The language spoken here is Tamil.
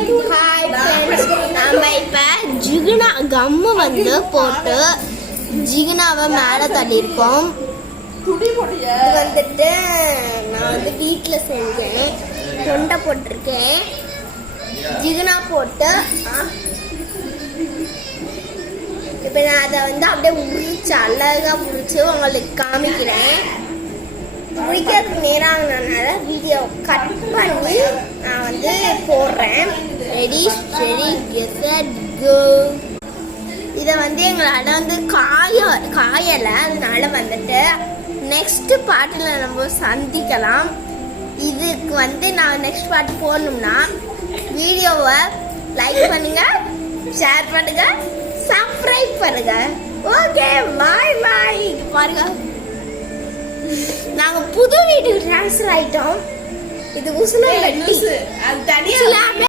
ஹாய் ஃப்ரெண்ட்ஸ், நம்ம இப்போ ஜிகுனா கம்மு வந்து போட்டு ஜிகுனாவை மேலே தள்ளியிருக்கோம். இது வந்துட்டு நான் வந்து வீட்டில் செஞ்சேன். தொண்டை போட்டிருக்கேன், ஜிகுனா போட்டு. இப்போ நான் அதை வந்து அப்படியே உரிச்சு அழகாக உரிச்சு உங்களுக்கு காமிக்கிறேன். முடிக்கிறதுக்கு நேரம் ஆனதுனால வீடியோ கட் பண்ணி நான் வந்து போடுறேன். ரெடி ஸ்டெடி கெட் கோ. இதை வந்து எங்களால் வந்து காயலை, அதனால வந்துட்டு நெக்ஸ்ட் பார்ட்டில் நம்ம சந்திக்கலாம். இதுக்கு வந்து நான் நெக்ஸ்ட் பார்ட் போடணும்னா வீடியோவை லைக் பண்ணுங்க, ஷேர் பண்ணுங்க, சப்ஸ்கிரைப் பண்ணுங்க. ஓகே, பாய் பாய். பாருங்க, நாங்க புது வீட்டுக்கு ட்ரான்ஸ்ஃபர் ஆயிட்டோம். இது உசுனா